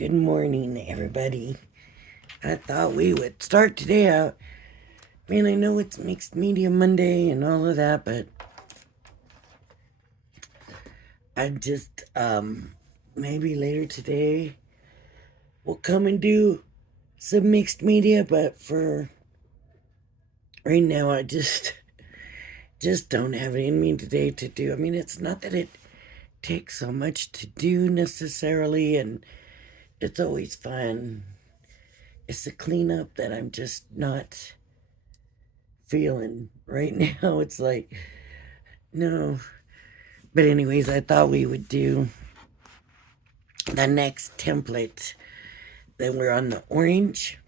Good morning, everybody. I thought we would start today out. Man, I know it's Mixed Media Monday and all of that, but I just, maybe later today we'll come and do some mixed media, but for right now, I just don't have it in me today to do. I mean, it's not that it takes so much to do necessarily, and it's always fun. It's the cleanup that I'm just not feeling right now. It's like, no. But, anyways, I thought we would do the next template. Then we're on the orange,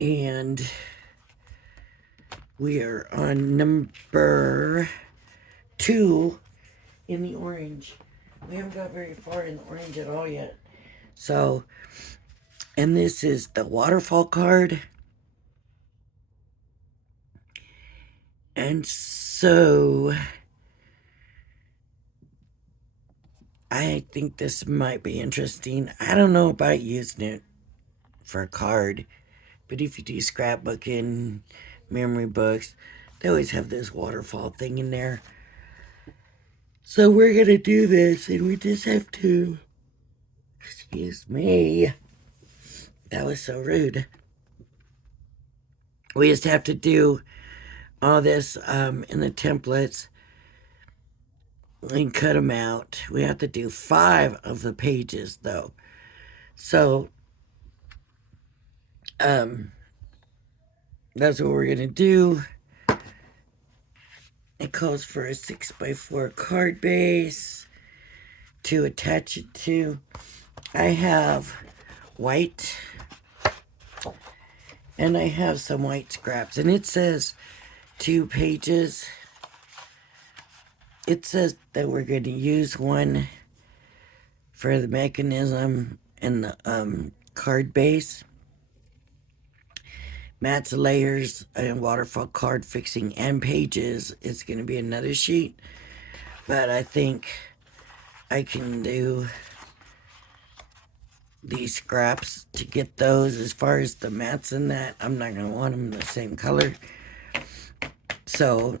and we are on number 2 in the orange. We haven't got very far in the orange at all yet. So, and this is the waterfall card. And so, I think this might be interesting. I don't know about using it for a card, but if you do scrapbooking, memory books, they always have this waterfall thing in there. So we're going to do this, and we just have to, excuse me, that was so rude. We just have to do all this in the templates and cut them out. We have to do 5 of the pages, though. So, that's what we're going to do. It calls for a 6x4 card base to attach it to. I have white, and I have some white scraps, and it says 2 pages. It says that we're going to use one for the mechanism and the card base. Mats, layers, and waterfall card fixing and pages is going to be another sheet. But I think I can do these scraps to get those. As far as the mats and that, I'm not going to want them the same color. So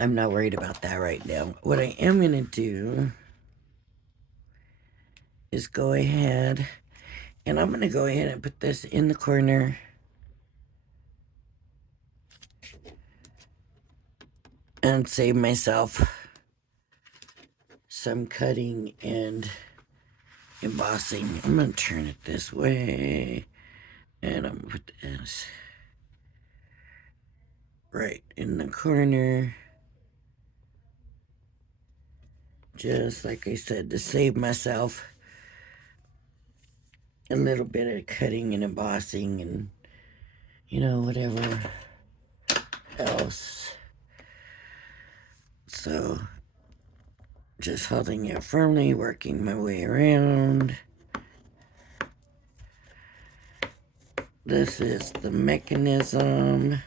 I'm not worried about that right now. What I am going to do is go ahead, and I'm going to go ahead and put this in the corner. And save myself some cutting and embossing. I'm going to turn it this way. And I'm going to put this right in the corner. Just like I said, to save myself a little bit of cutting and embossing and, whatever else. So, just holding it firmly, working my way around. This is the mechanism.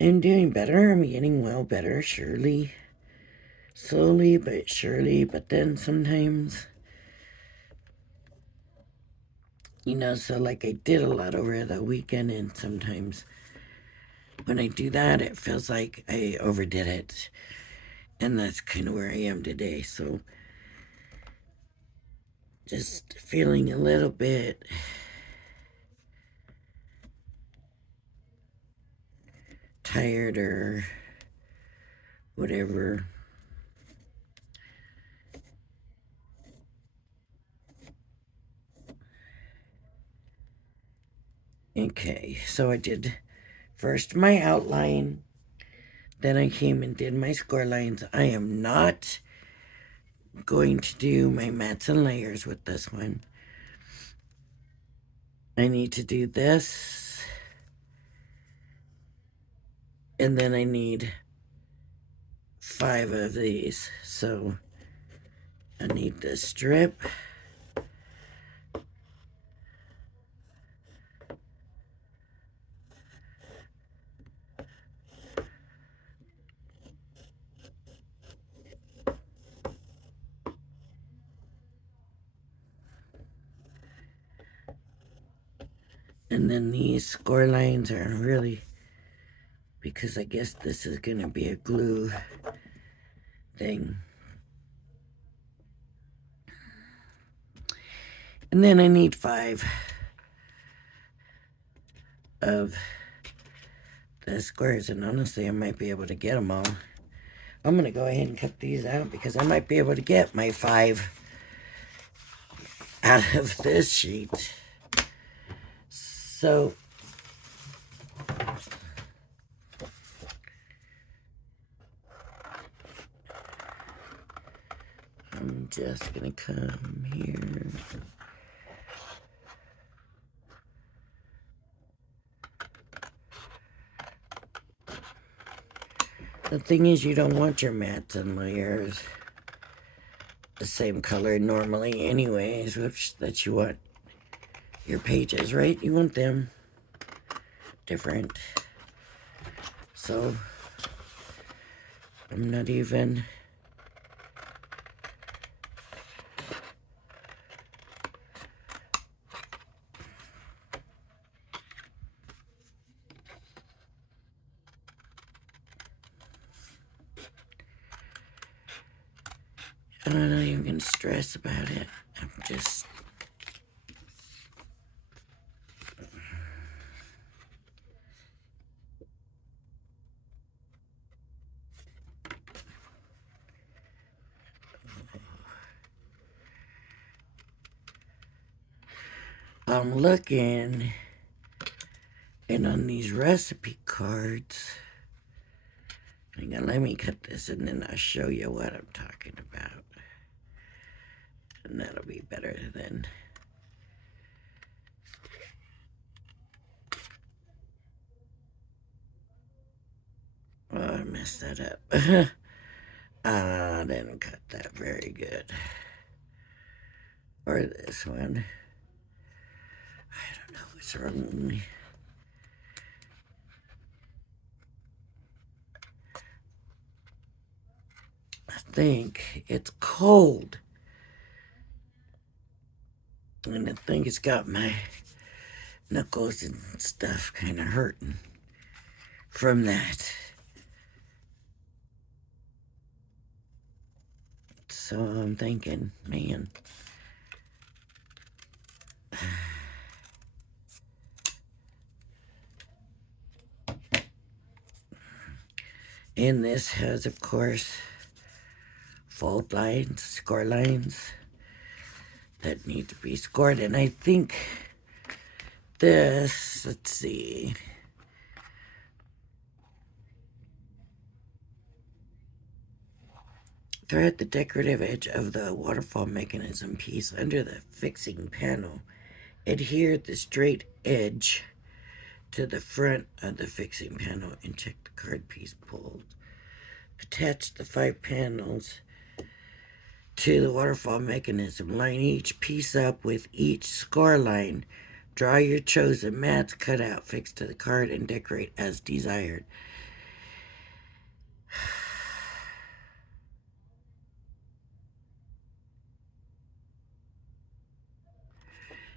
I'm doing better. I'm getting well better, surely. Slowly but surely, but then sometimes, so like I did a lot over the weekend, and sometimes when I do that, it feels like I overdid it. And that's kind of where I am today. So just feeling a little bit tired or whatever. Okay, so I did first my outline, then I came and did my score lines. I am not going to do my mats and layers with this one. I need to do this, and then I need 5 of these. So I need this strip, And then these score lines are really, because I guess this is going to be a glue thing. And then I need 5 of the squares, and honestly I might be able to get them all. I'm going to go ahead and cut these out because I might be able to get my 5 out of this sheet. So I'm just going to come here. The thing is, you don't want your mats and layers the same color normally anyways, which that you want your pages, right? You want them different. So I'm not even I'm not even gonna stress about it. I'm just I'm looking, and on these recipe cards, hang on, let me cut this and then I'll show you what I'm talking about. And that'll be better than. Oh, I messed that up. I didn't cut that very good. Or this one. I don't know what's wrong with me. I think it's cold. And I think it's got my knuckles and stuff kind of hurting from that. So I'm thinking, man. And this has, of course, fault lines, score lines that need to be scored. And I think this, let's see. Thread the decorative edge of the waterfall mechanism piece under the fixing panel. Adhere the straight edge to the front of the fixing panel and check the card piece pulled. Attach the 5 panels to the waterfall mechanism. Line each piece up with each score line. Draw your chosen mats, cut out, fix to the card, and decorate as desired.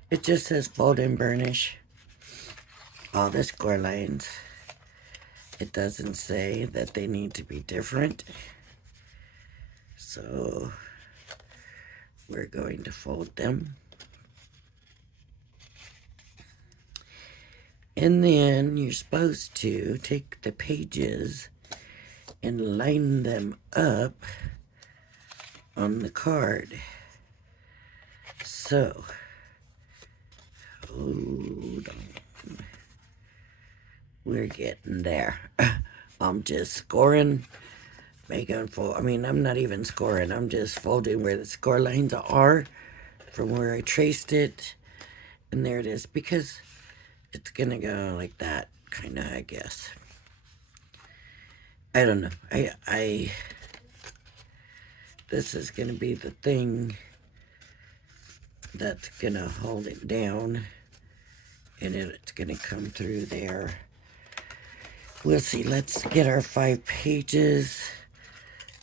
It just says fold and burnish all the score lines. It doesn't say that they need to be different. So we're going to fold them. And then you're supposed to take the pages and line them up on the card. So, hold on. We're getting there. I'm just scoring, making fold. I mean, I'm not even scoring. I'm just folding where the score lines are from where I traced it. And there it is, because it's gonna go like that, kind of, I guess. I don't know. This is gonna be the thing that's gonna hold it down, and it's gonna come through there. We'll see. Let's get our 5 pages.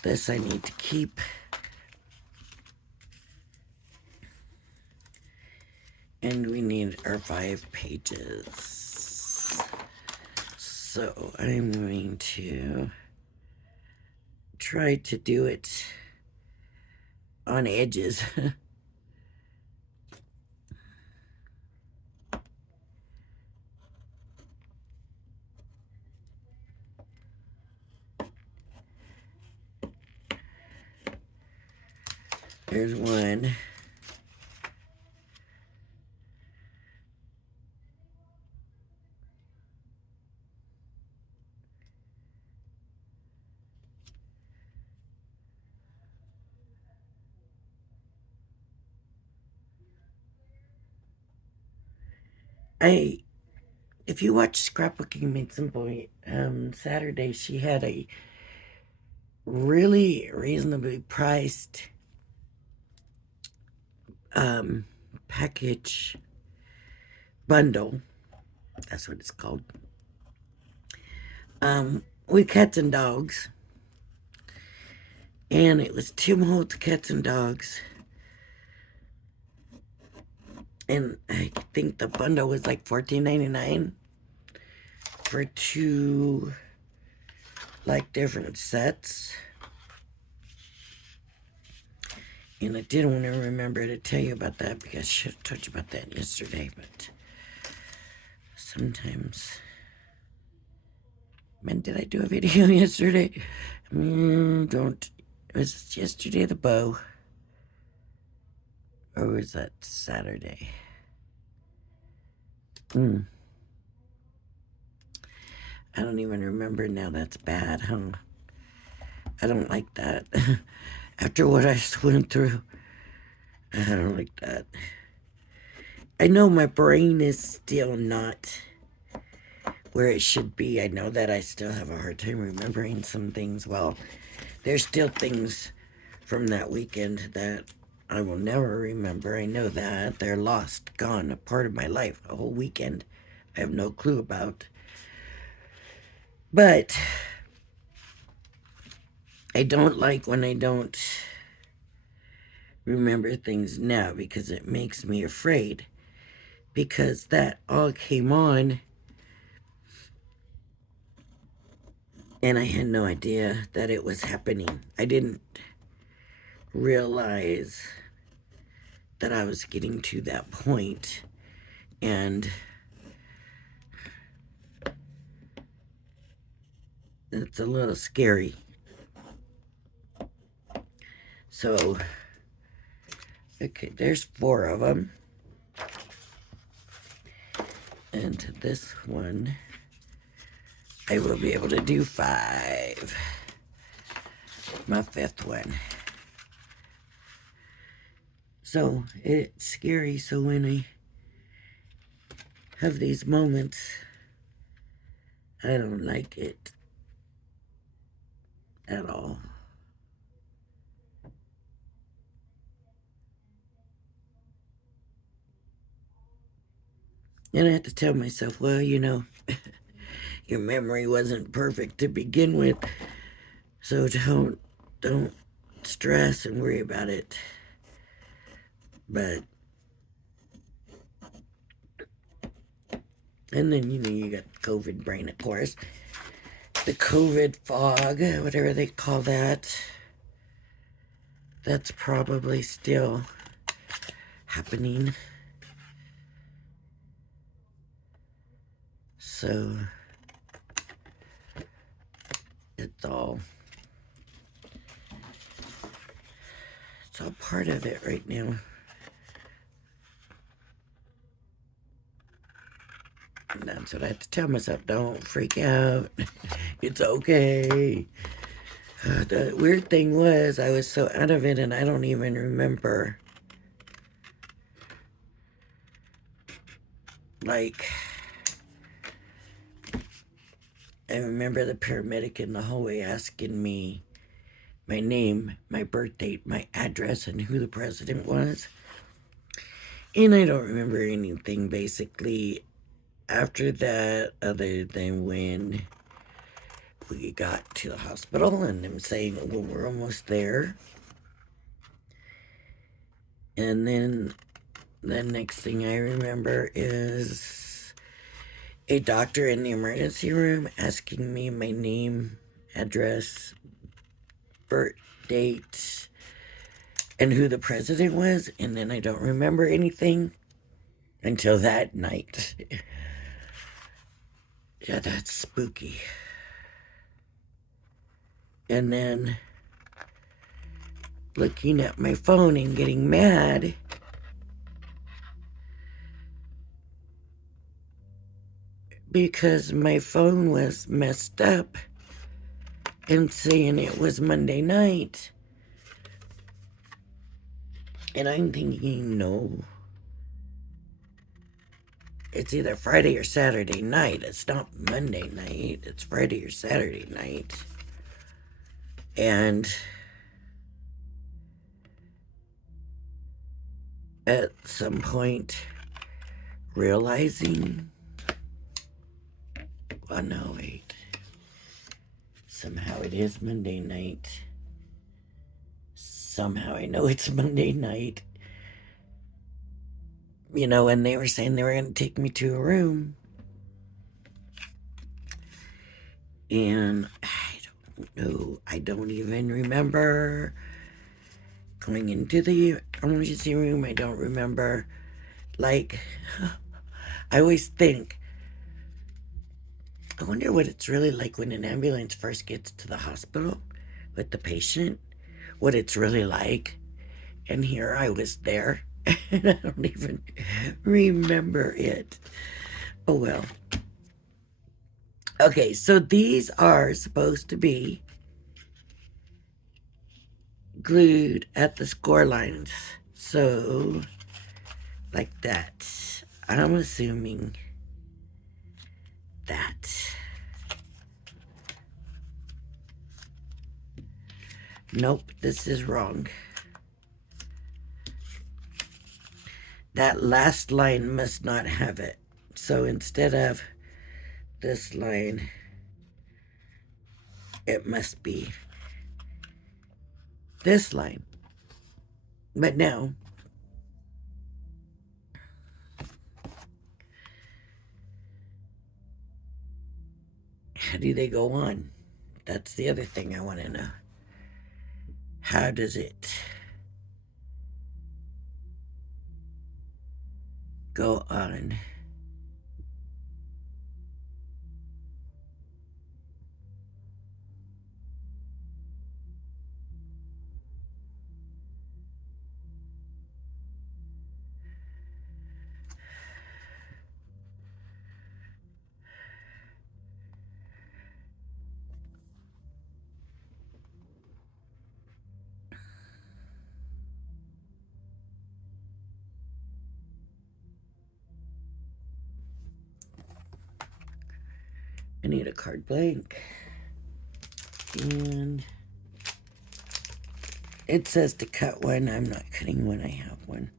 This I need to keep. And we need our 5 pages. So I'm going to try to do it on edges. There's one. If you watch Scrapbooking Made Simple, Saturday, she had a really reasonably priced package bundle. That's what it's called. With cats and dogs. And it was Tim Holtz Cats and Dogs. And I think the bundle was like $14.99 for 2 like different sets. And I did want to remember to tell you about that because I should have told you about that yesterday, but sometimes. Man, did I do a video yesterday? Don't. Was yesterday the bow? Or was that Saturday? I don't even remember now. That's bad, huh? I don't like that. After what I just went through, I don't like that. I know my brain is still not where it should be. I know that I still have a hard time remembering some things. Well, there's still things from that weekend that I will never remember. I know that. They're lost, gone, a part of my life, a whole weekend I have no clue about. But I don't like when I don't remember things now because it makes me afraid. Because that all came on and I had no idea that it was happening. I didn't realize that I was getting to that point, and it's a little scary. So, okay, there's 4 of them. And this one, I will be able to do 5. My 5th one. So, it's scary. So when I have these moments, I don't like it at all. And I have to tell myself, well, your memory wasn't perfect to begin with, so don't stress and worry about it. But and then you got COVID brain, of course, the COVID fog, whatever they call that. That's probably still happening. So it's all part of it right now. And that's what I have to tell myself. Don't freak out. It's okay. The weird thing was I was so out of it and I don't even remember. Like, I remember the paramedic in the hallway asking me my name, my birth date, my address, and who the president was. And I don't remember anything basically after that other than when we got to the hospital and them saying, well, we're almost there. And then The next thing I remember is a doctor in the emergency room asking me my name, address, birth date, and who the president was, and then I don't remember anything until that night. Yeah, that's spooky. And then looking at my phone and getting mad because my phone was messed up and saying it was Monday night. And I'm thinking, no, it's either Friday or Saturday night. It's not Monday night. It's Friday or Saturday night. And at some point, realizing, oh no, wait. Somehow it is Monday night. Somehow I know it's Monday night. You know, and they were saying they were going to take me to a room. And I don't know. I don't even remember going into the emergency room. I don't remember. Like, I always think, I wonder what it's really like when an ambulance first gets to the hospital with the patient. What it's really like. And here I was there. And I don't even remember it. Oh well. Okay, so these are supposed to be glued at the score lines. So, like that. I'm assuming that. Nope, this is wrong. That last line must not have it. So instead of this line, it must be this line. But now, how do they go on? That's the other thing I want to know. How does it go on? I need a card blank. And it says to cut one. I'm not cutting one. I have one.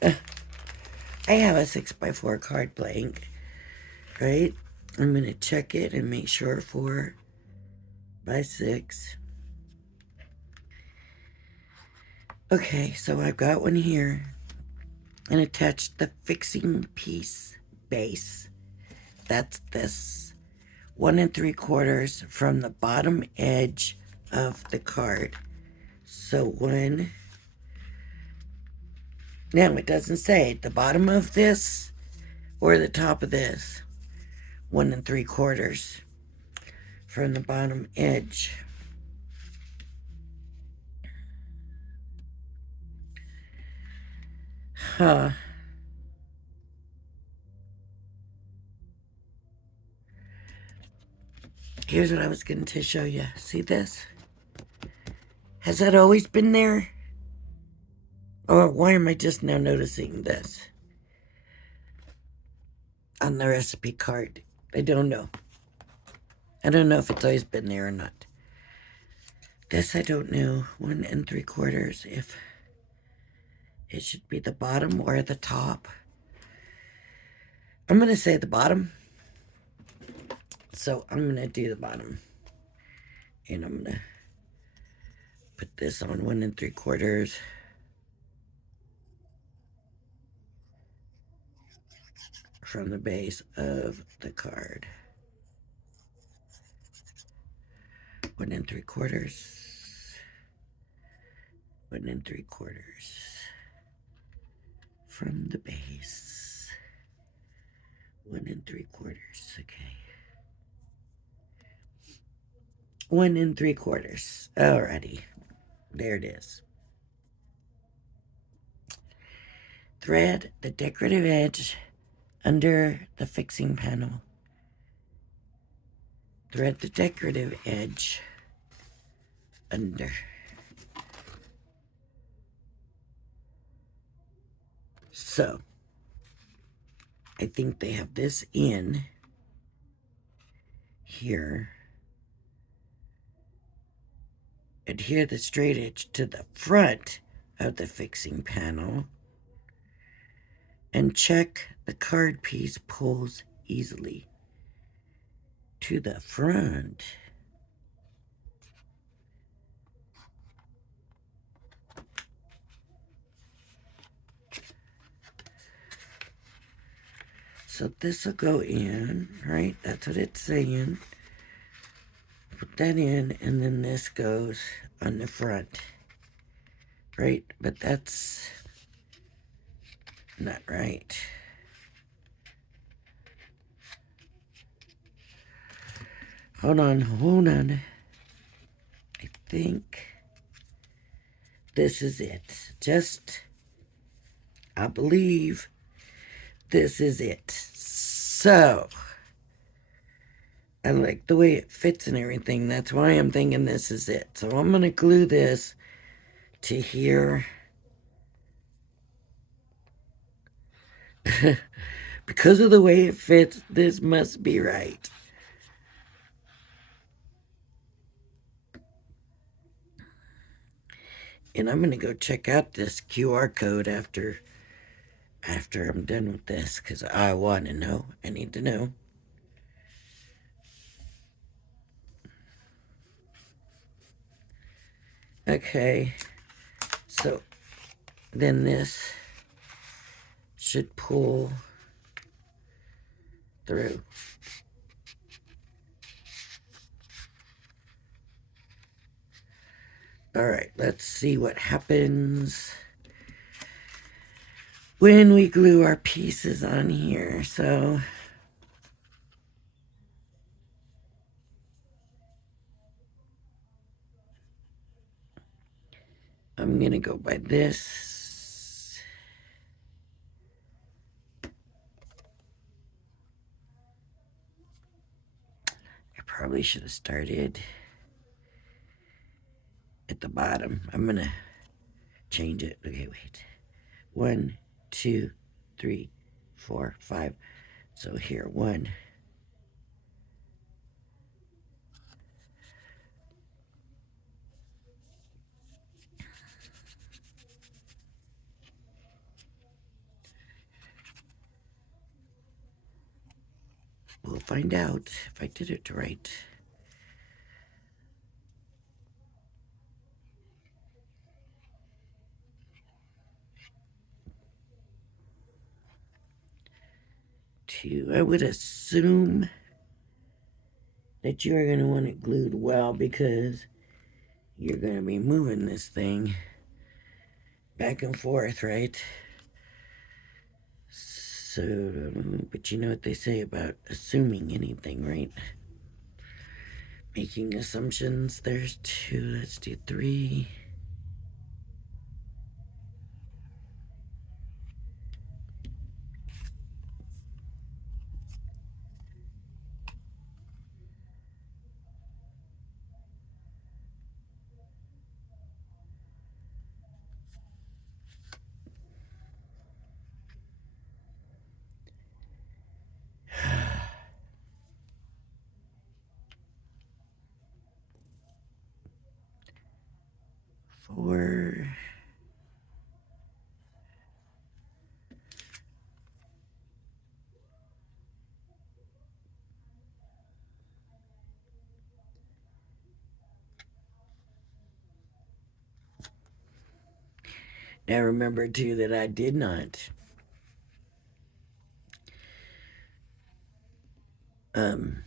I have a 6x4 card blank, right? I'm going to check it and make sure 4x6. Okay, so I've got one here and attached the fixing piece base. That's this 1 3/4 from the bottom edge of the card. So one, now it doesn't say the bottom of this or the top of this. 1 3/4 from the bottom edge. Huh. Here's what I was going to show you. See this? Has that always been there? Or why am I just now noticing this on the recipe card? I don't know. I don't know if it's always been there or not. This I don't know. 1 3/4 if it should be the bottom or the top. I'm going to say the bottom. So I'm going to do the bottom. And I'm going to put this on 1 3/4. from the base of the card. 1 3/4. 1 3/4 from the base. 1 3/4. Okay. 1 3/4. Alrighty. There it is. Thread the decorative edge under the fixing panel. Thread the decorative edge under. So, I think they have this in here. Adhere the straight edge to the front of the fixing panel and check the card piece pulls easily to the front. So this will go in, right? That's what it's saying. Put that in, and then this goes on the front, right? But that's not right. Hold on. I think this is it. I believe this is it. So, I like the way it fits and everything. That's why I'm thinking this is it. So I'm going to glue this to here. Because of the way it fits, this must be right. And I'm going to go check out this QR code after I'm done with this, because I want to know. I need to know. Okay, so then this should pull through. All right, let's see what happens when we glue our pieces on here. So I'm going to go by this. I probably should have started at the bottom. I'm going to change it. Okay, wait. 1, 2, 3, 4, 5. So here, 1. We'll find out if I did it right. I would assume that you're going to want it glued well, because you're going to be moving this thing back and forth, right? So, but you know what they say about assuming anything, right? Making assumptions. There's 2. Let's do 3. Four. Now remember too that I did not um,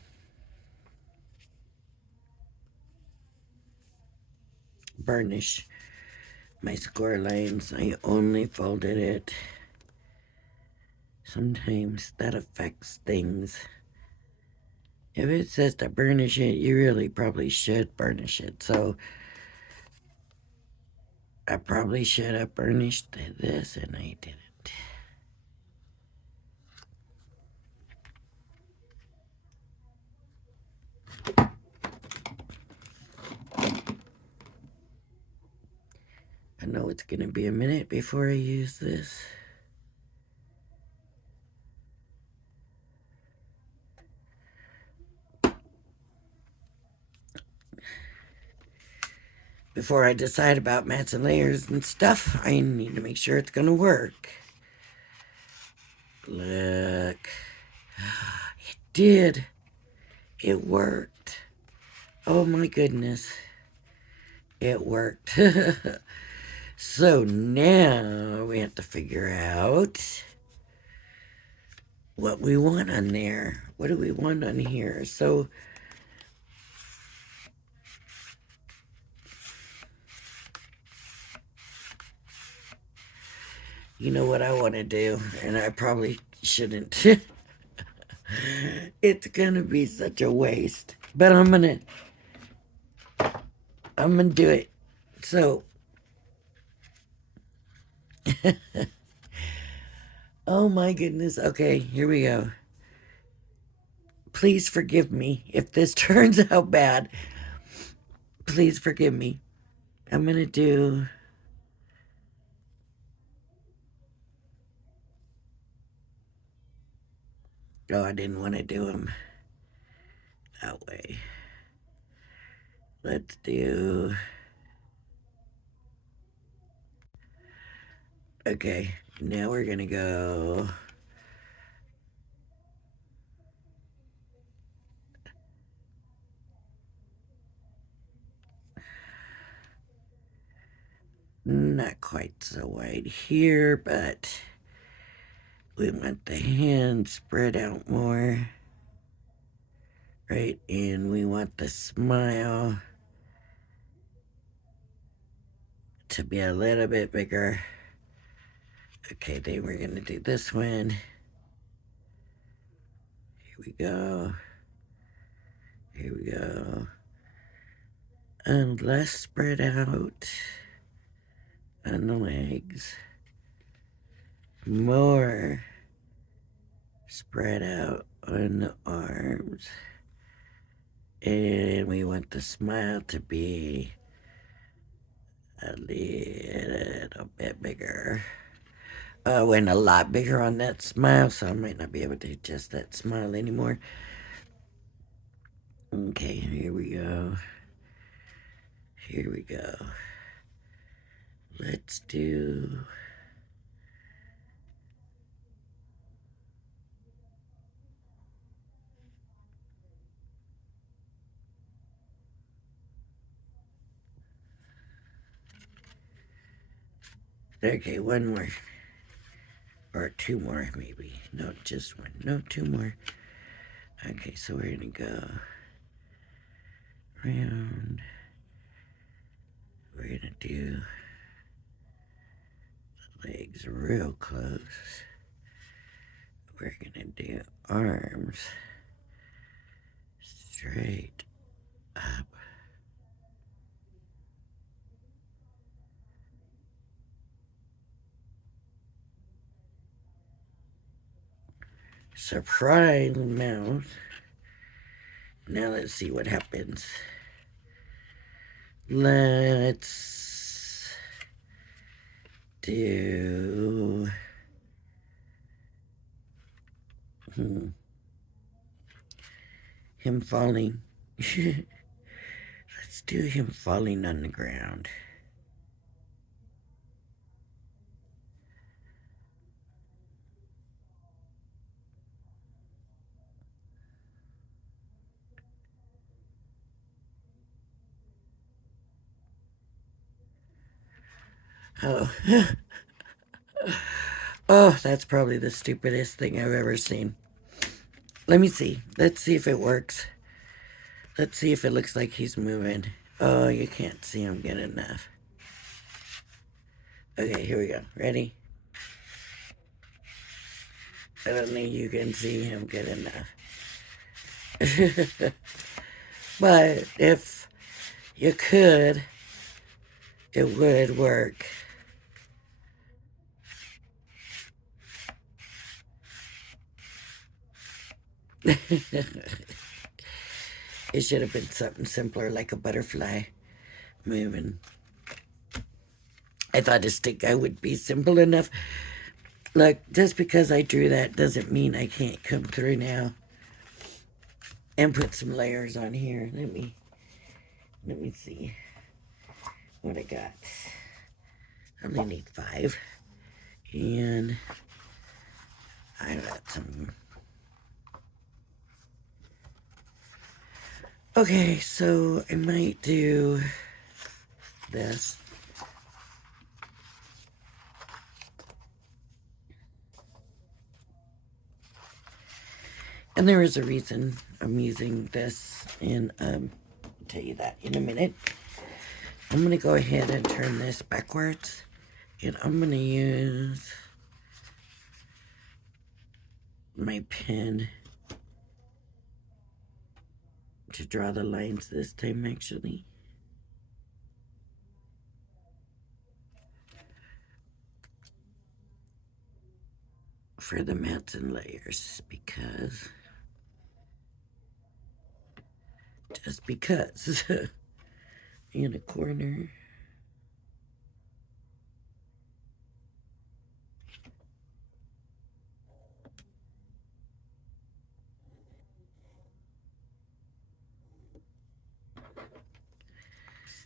burnish my score lines. I only folded it. Sometimes that affects things. If it says to burnish it, you really probably should burnish it. So I probably should have burnished this, and I didn't. I know it's going to be a minute before I use this. Before I decide about mats and layers and stuff, I need to make sure it's going to work. Look. It did. It worked. Oh my goodness. It worked. So now we have to figure out what we want on there. What do we want on here? So you know what I want to do, and I probably shouldn't. It's gonna be such a waste, but I'm gonna do it. So oh my goodness. Okay, here we go. Please forgive me if this turns out bad. Please forgive me. I'm gonna do. Oh, I didn't want to do them that way. Let's do. Okay, now we're gonna go. Not quite so wide here, but we want the hand spread out more. Right, and we want the smile to be a little bit bigger. Okay, then we're gonna do this one. Here we go. Here we go. And less spread out on the legs. More spread out on the arms. And we want the smile to be a little bit bigger. Went a lot bigger on that smile, so I might not be able to adjust that smile anymore. Okay, here we go. Here we go. Let's do. Okay, one more. Or two more, maybe. No, just one. No, two more. Okay, so we're gonna go round. We're gonna do the legs real close. We're gonna do arms straight up. Surprise mouth. Now let's see what happens. Let's do him falling. Let's do him falling on the ground. Oh. Oh, that's probably the stupidest thing I've ever seen. Let me see. Let's see if it works. Let's see if it looks like he's moving. Oh, you can't see him good enough. Okay, here we go. Ready? I don't think you can see him good enough. But if you could, it would work. It should have been something simpler like a butterfly moving. I thought a stick guy would be simple enough. Look, just because I drew that doesn't mean I can't come through now and put some layers on here. Let me see what I got. I only need 5. And I got some. Okay, so I might do this. And there is a reason I'm using this, and I'll tell you that in a minute. I'm going to go ahead and turn this backwards, and I'm going to use my pen to draw the lines this time, actually. For the mats and layers, because just because. In a corner.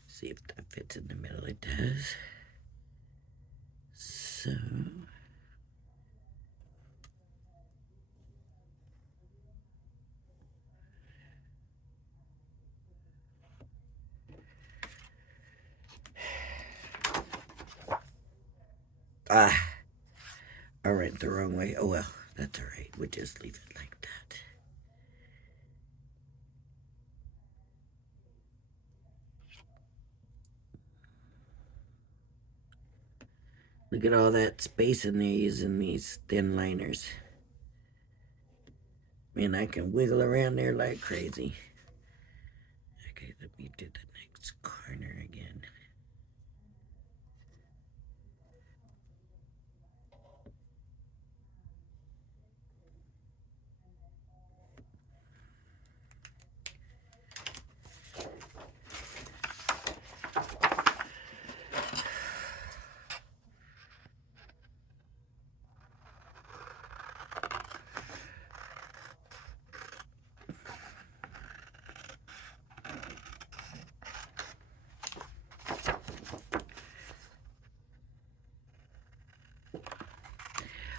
See if that fits in the middle. It does. So I went the wrong way. Oh well, that's all right. We'll just leave it like that. Look at all that space in there using these thin liners. Man, I can wiggle around there like crazy. Okay, let me do the next corner again.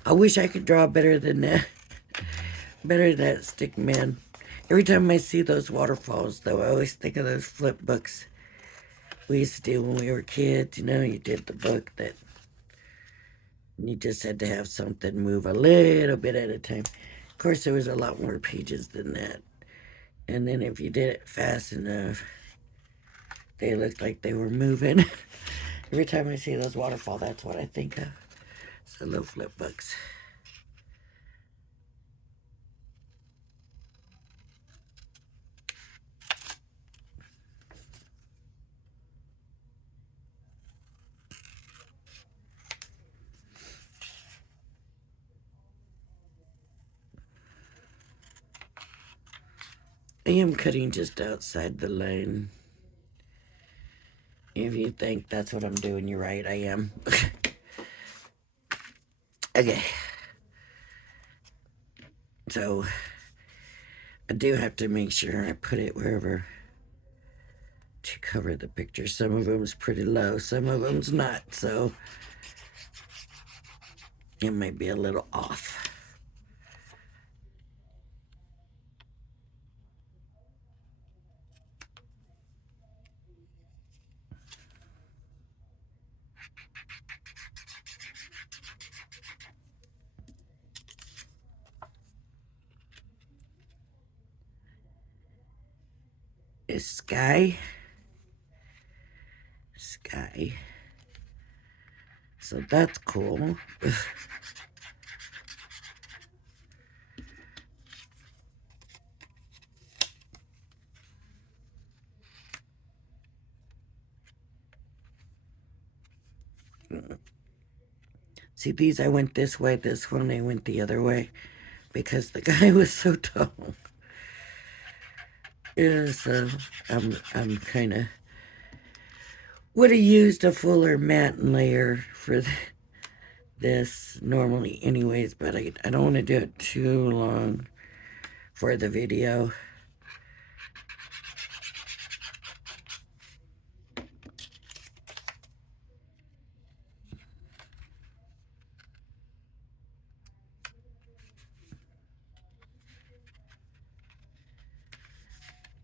I wish I could draw better than that. Better than that stick man. Every time I see those waterfalls, though, I always think of those flip books we used to do when we were kids. You know, you did the book that you just had to have something move a little bit at a time. Of course, there was a lot more pages than that. And then if you did it fast enough, they looked like they were moving. Every time I see those waterfall, that's what I think of. So little flip books. I am cutting just outside the line. If you think that's what I'm doing, you're right, I am. Okay. So, I do have to make sure I put it wherever to cover the picture. Some of them's pretty low, some of them's not, so it might be a little off. is Sky. Sky. So that's cool. See, these I went this way, this one I went the other way because the guy was so tall. Yeah, so I'm kind of would have used a fuller matte layer for this normally anyways, but I don't want to do it too long for the video.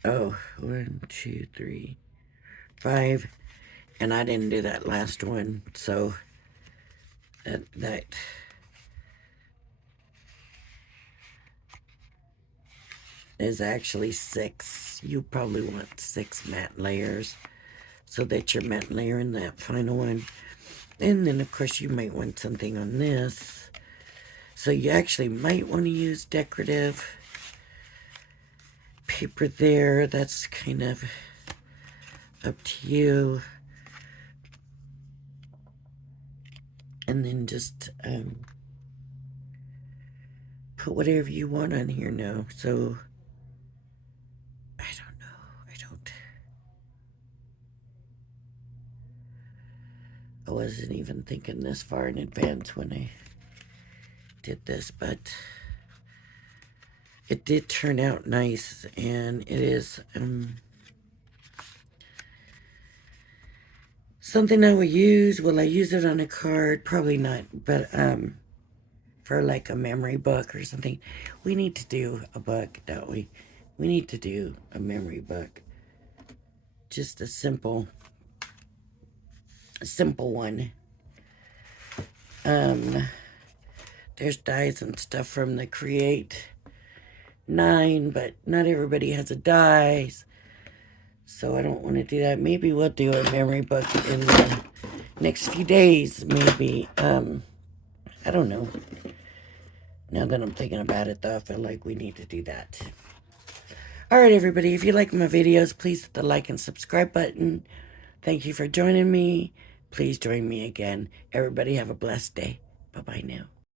Oh, 1, 2, 3, 5. And I didn't do that last one, so that is actually 6. You probably want 6 matte layers so that you're matte layering that final one. And then, of course, you might want something on this. So you actually might want to use decorative paper there. That's kind of up to you. And then just put whatever you want on here now. So, I don't know. I wasn't even thinking this far in advance when I did this, but it did turn out nice, and it is something I would use. Will I use it on a card? Probably not, but for like a memory book or something. We need to do a book, don't we? We need to do a memory book. Just a simple one. There's dies and stuff from the Create 9, but not everybody has a dies, so I don't want to do that. Maybe we'll do a memory book in the next few days, maybe. I don't know. Now that I'm thinking about it, though, I feel like we need to do that. Alright, everybody, if you like my videos, please hit the like and subscribe button. Thank you for joining me. Please join me again. Everybody have a blessed day. Bye-bye now.